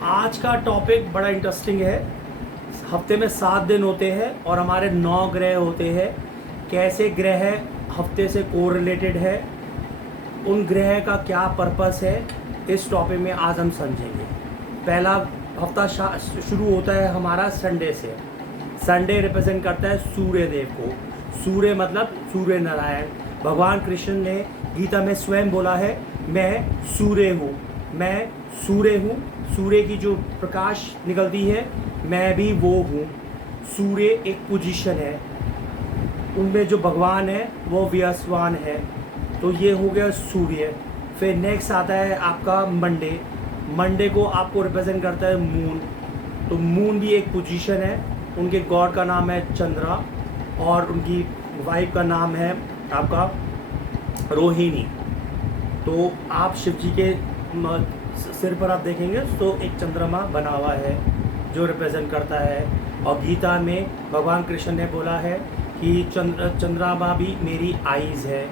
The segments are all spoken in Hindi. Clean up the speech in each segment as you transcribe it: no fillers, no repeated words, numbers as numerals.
आज का टॉपिक बड़ा इंटरेस्टिंग है। हफ्ते में 7 दिन होते हैं और हमारे 9 ग्रह होते हैं। कैसे ग्रह हफ्ते से कोरिलेटेड है, उन ग्रह का क्या पर्पस है, इस टॉपिक में आज हम समझेंगे। पहला हफ्ता शुरू होता है हमारा संडे से। संडे रिप्रेजेंट करता है सूर्य देव को। सूर्य मतलब सूर्य नारायण। भगवान कृष्ण ने गीता में स्वयं बोला है, मैं सूर्य हूँ, मैं सूर्य हूँ। सूर्य की जो प्रकाश निकलती है मैं भी वो हूँ। सूर्य एक पोजीशन है, उनमें जो भगवान है वो व्यस्वान है। तो ये हो गया सूर्य। फिर नेक्स्ट आता है आपका मंडे। मंडे को आपको रिप्रेजेंट करता है मून। तो मून भी एक पोजीशन है। उनके गॉड का नाम है चंद्रा और उनकी वाइफ का नाम है आपका रोहिणी। तो आप शिव जी के सिर पर आप देखेंगे तो एक चंद्रमा बना हुआ है जो रिप्रेजेंट करता है। और गीता में भगवान कृष्ण ने बोला है कि चंद्रमा भी मेरी आइज़ है।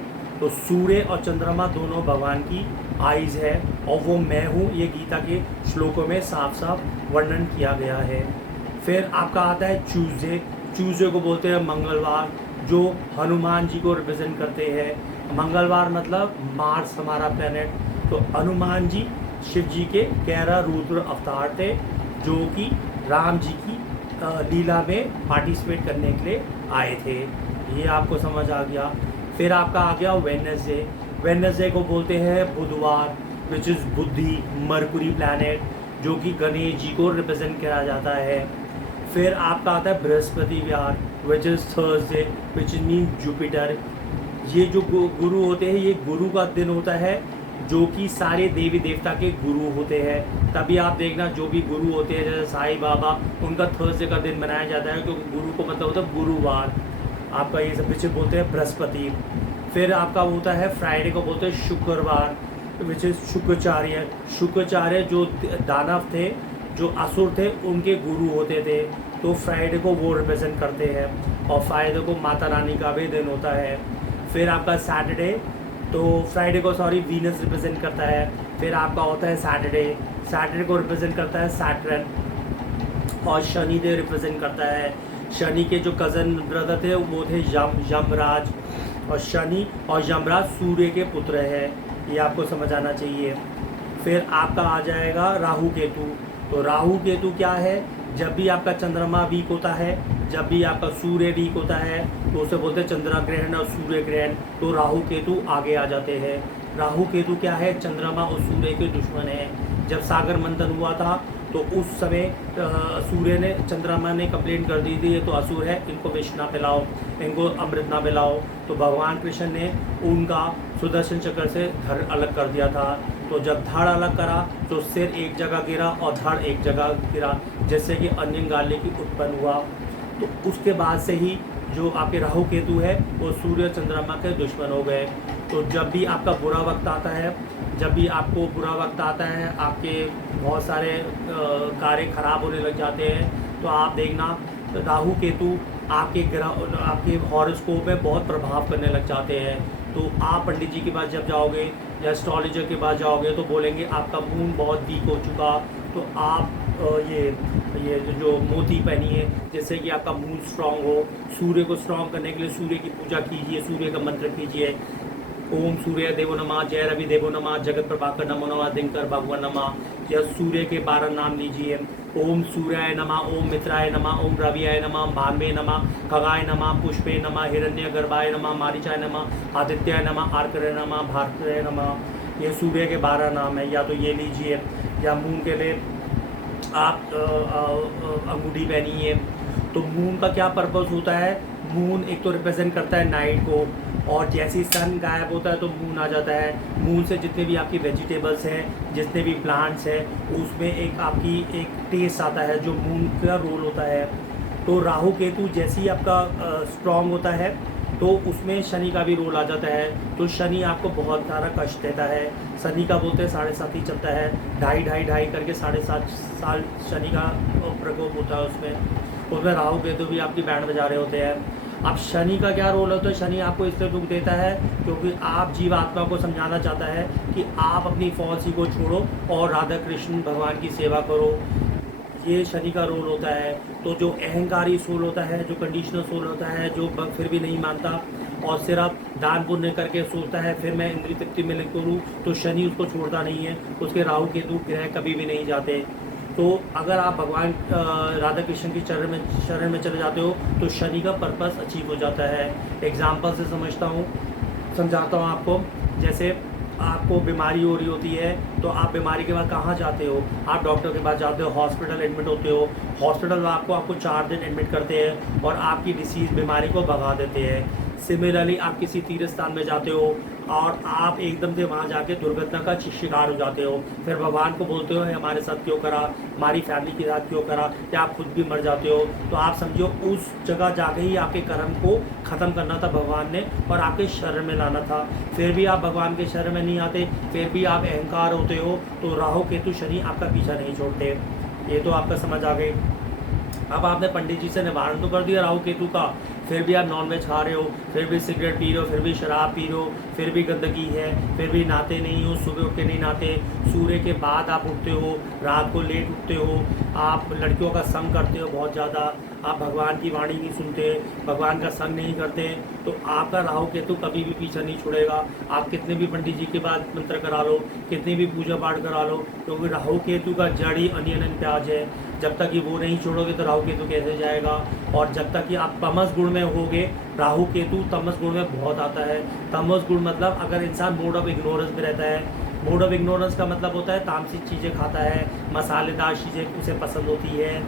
तो सूर्य और चंद्रमा दोनों भगवान की आइज़ है और वो मैं हूँ। ये गीता के श्लोकों में साफ साफ वर्णन किया गया है। फिर आपका आता है ट्यूसडे। ट्यूसडे को बोलते हैं मंगलवार, जो हनुमान जी को रिप्रेजेंट करते हैं। मंगलवार मतलब मार्स हमारा प्लेनेट। तो हनुमान जी शिव जी के 11 रुद्र अवतार थे, जो कि राम जी की लीला में पार्टिसिपेट करने के लिए आए थे। ये आपको समझ आ गया। फिर आपका आ गया वेडनेसडे। वेडनेसडे को बोलते हैं बुधवार, विच इज़ बुद्धि, मरकुरी प्लैनेट, जो कि गणेश जी को रिप्रेजेंट किया जाता है। फिर आपका आता है बृहस्पतिवार, which is Thursday, which mean Jupiter. ये जो गुरु होते हैं, ये गुरु का दिन होता है, जो कि सारे देवी देवता के गुरु होते हैं। तभी आप देखना जो भी गुरु होते हैं जैसे साईं बाबा, उनका थर्सडे का दिन मनाया जाता है, क्योंकि गुरु को मतलब होता है गुरुवार। आपका ये सब पीछे बोलते हैं बृहस्पति। फिर आपका होता है फ्राइडे को बोलते हैं शुक्रवार, विच इज़ शुक्राचार्य। शुक्राचार्य जो दानव थे, जो असुर थे, उनके गुरु होते थे। तो फ्राइडे को वो रिप्रेजेंट करते हैं। और फ्राइडे को माता रानी का भी दिन होता है। फिर आपका सैटरडे, तो फ्राइडे को वीनस रिप्रेजेंट करता है। फिर आपका होता है सैटरडे। सैटरडे को रिप्रेजेंट करता है सैटर्न। और शनि देव रिप्रेजेंट करता है। शनि के जो कज़न ब्रदर थे वो थे यमराज। और शनि और यमराज सूर्य के पुत्र है, ये आपको समझ आना चाहिए। फिर आपका आ जाएगा राहु केतु। तो राहु केतु क्या है? जब भी आपका चंद्रमा वीक होता है, जब भी आपका सूर्य वीक होता है, तो उसे बोलते हैं चंद्र ग्रहण और सूर्य ग्रहण। तो राहु केतु आगे आ जाते हैं। राहु केतु क्या है? चंद्रमा और सूर्य के दुश्मन है। जब सागर मंथन हुआ था तो उस समय सूर्य ने, चंद्रमा ने कंप्लेंट कर दी थी ये तो असुर है, इनको विष ना पिलाओ, इनको अमृत ना पिलाओ। तो भगवान कृष्ण ने उनका सुदर्शन चक्र से धड़ अलग कर दिया था। तो जब धड़ अलग करा तो सिर एक जगह गिरा और धड़ एक जगह गिरा, जिससे कि अंजन की उत्पन्न हुआ। तो उसके बाद से ही जो आपके राहु केतु है वो सूर्य चंद्रमा के दुश्मन हो गए। तो जब भी आपका बुरा वक्त आता है, जब भी आपको बुरा वक्त आता है, आपके बहुत सारे कार्य खराब होने लग जाते हैं, तो आप देखना राहु केतु आपके ग्रह, आपके हॉरोस्कोप में बहुत प्रभाव करने लग जाते हैं। तो आप पंडित जी के पास जब जाओगे या एस्ट्रोलॉजर के पास जाओगे तो बोलेंगे आपका मून बहुत वीक हो चुका, तो आप ये जो मोती पहनिए जिससे कि आपका मून स्ट्रांग हो। सूर्य को स्ट्रांग करने के लिए सूर्य की पूजा कीजिए, सूर्य का मंत्र कीजिए। ओम सूर्य देवो नमः, जय रवि देवो नमः, जगत प्रभाकर नमो नमः, दिनकर भगवान नमः। या सूर्य के 12 नाम लीजिए। ओम सूर्याय नमः, ओम मित्राय नमः, ओम रवियाय नमः, भान्वे नमः, खगाय नमः, पुष्पे नमः, हिरण्य गर्भाय नमः, मारीचाय नमः, आदित्याय नमः, आर्करे नमः, भारतय नमः। ये सूर्य के 12 नाम है। या तो ये लीजिए, या मून के लिए आप अंगूठी पहनिए। तो मून का क्या पर्पस होता है? मून एक तो रिप्रेजेंट करता है नाइट को, और जैसे ही सन गायब होता है तो मून आ जाता है। मून से जितने भी आपकी वेजिटेबल्स हैं, जितने भी प्लांट्स हैं, उसमें एक आपकी एक टेस्ट आता है, जो मून का रोल होता है। तो राहु केतु जैसे ही आपका स्ट्रॉन्ग होता है तो उसमें शनि का भी रोल आ जाता है। तो शनि आपको बहुत सारा कष्ट देता है। शनि का बोलते हैं 7.5 ही चलता है, ढाई करके 7.5 साल शनि का प्रकोप होता है उसमें राहु केतु भी आपकी बैंड बजा रहे होते हैं। अब शनि का क्या रोल होता है? शनि आपको इसलिए दुख देता है क्योंकि आप जीवात्मा को समझाना चाहता है कि आप अपनी फॉल्सी को छोड़ो और राधा कृष्ण भगवान की सेवा करो। ये शनि का रोल होता है। तो जो अहंकारी सोल होता है, जो कंडीशनल सोल होता है, जो फिर भी नहीं मानता और सिर्फ दान पुण्य करके सोचता है फिर मैं इंद्रिय तृप्ति में नहीं करूँ, तो शनि उसको छोड़ता नहीं है। उसके राहु केतु ग्रह कभी भी नहीं जाते। तो अगर आप भगवान राधा कृष्ण की शरण में चले जाते हो तो शनि का पर्पस अचीव हो जाता है। एग्जाम्पल से समझाता हूँ आपको। जैसे आपको बीमारी हो रही होती है तो आप बीमारी के बाद कहाँ जाते हो? आप डॉक्टर के पास जाते हो, हॉस्पिटल एडमिट होते हो। हॉस्पिटल में आपको 4 दिन एडमिट करते हैं और आपकी डिसीज़ बीमारी को भगा देते हैं। सिमिलरली आप किसी तीर्थ स्थान में जाते हो और आप एकदम से वहाँ जाके दुर्घटना का शिकार हो जाते हो, फिर भगवान को बोलते हो हमारे साथ क्यों करा, हमारी फैमिली के साथ क्यों करा, या आप खुद भी मर जाते हो। तो आप समझो उस जगह जाके ही आपके कर्म को ख़त्म करना था भगवान ने और आपके शरण में लाना था। फिर भी आप भगवान के शरण में नहीं आते, फिर भी आप अहंकार होते हो। तो राहु केतु शनि आपका पीछा नहीं छोड़ते। ये तो आपका समझ आ गई। अब आपने पंडित जी से निवारण तो कर दिया राहु केतु का, फिर भी आप नॉनवेज खा रहे हो, फिर भी सिगरेट पी रहे हो, फिर भी शराब पी रहे हो, फिर भी गंदगी है, फिर भी नहाते नहीं हो, सुबह उठ के नहीं नहाते, सूर्य के बाद आप उठते हो, रात को लेट उठते हो, आप लड़कियों का संग करते हो बहुत ज़्यादा, आप भगवान की वाणी नहीं सुनते, भगवान का संग नहीं करते, तो आपका राहु केतु कभी भी पीछा नहीं छोड़ेगा। आप कितने भी पंडित जी के बाद मंत्र करा लो, कितनी भी पूजा पाठ करा लो, क्योंकि राहु केतु का जड़ ही अनियन प्याज है। जब तक कि वो नहीं छोड़ोगे तो राहु केतु कैसे जाएगा? और जब तक कि आप तमस गुण में होगे, राहु केतु तमस गुण में बहुत आता है। तमस गुण मतलब अगर इंसान मोड ऑफ इग्नोरेंस में रहता है, मोड ऑफ इग्नोरेंस का मतलब होता है तामसिक चीज़ें खाता है, मसालेदार चीज़ें उसे पसंद होती है,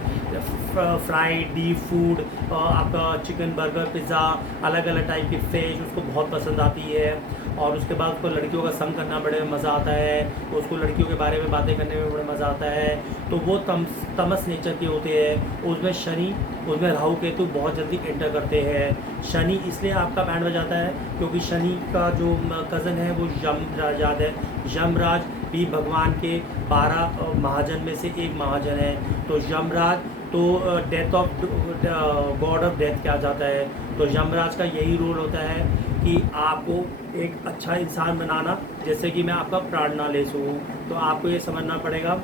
फ्राइड डीप फूड, आपका चिकन बर्गर पिज़्ज़ा, अलग अलग टाइप की फिश उसको बहुत पसंद आती है। और उसके बाद उसको लड़कियों का संग करना बड़े मज़ा आता है, उसको लड़कियों के बारे में बातें करने में बड़ा मज़ा आता है। तो वो तमस नेचर के होते हैं। उसमें शनि, उसमें राहु केतु बहुत जल्दी एंटर करते हैं। शनि इसलिए आपका बैंड बजाता है क्योंकि शनि का जो कज़न है वो यमराज है। यमराज भी भगवान के 12 महाजन में से एक महाजन है। तो यमराज तो death of God of death कहा जाता है। तो यमराज का यही रोल होता है कि आपको एक अच्छा इंसान बनाना, जैसे कि मैं आपका प्राण ना ले सकूँ। तो आपको ये समझना पड़ेगा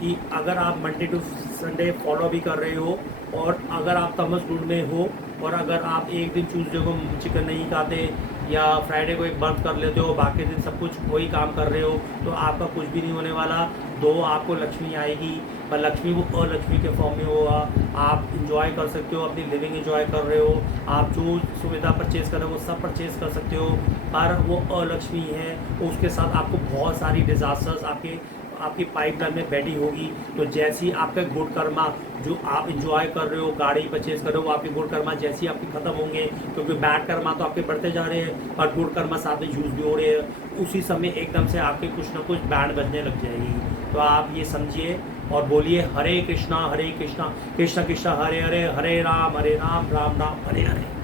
कि अगर आप मंडे टू संडे फॉलो भी कर रहे हो और अगर आप तमस गुण में हो और अगर आप एक दिन ट्यूसडे को चिकन नहीं खाते या फ्राइडे को एक व्रत कर लेते हो, बाकी दिन सब कुछ वही काम कर रहे हो, तो आपका कुछ भी नहीं होने वाला। आपको लक्ष्मी आएगी, पर लक्ष्मी वो अलक्ष्मी के फॉर्म में होगा। आप इंजॉय कर सकते हो, अपनी लिविंग इंजॉय कर रहे हो, आप जो सुविधा परचेज़ कर रहे हो वो सब परचेज़ कर सकते हो, पर वो अलक्ष्मी है। उसके साथ आपको बहुत सारी डिज़ास्टर्स आपकी पाइपलाइन में बैठी होगी। तो जैसी आपके गुड कर्मा जो आप इंजॉय कर रहे हो, गाड़ी परचेज कर रहे हो, आपके गुड कर्मा जैसी आपकी ख़त्म होंगे, क्योंकि बैड कर्मा तो आपके बढ़ते जा रहे हैं और गुड कर्मा साथ में यूज़ भी हो रहे हैं, उसी समय एकदम से आपके कुछ ना कुछ बैंड बजने लग जाएगी। तो आप ये समझिए और बोलिए हरे कृष्णा कृष्ण कृष्ण हरे हरे, हरे राम राम राम हरे हरे।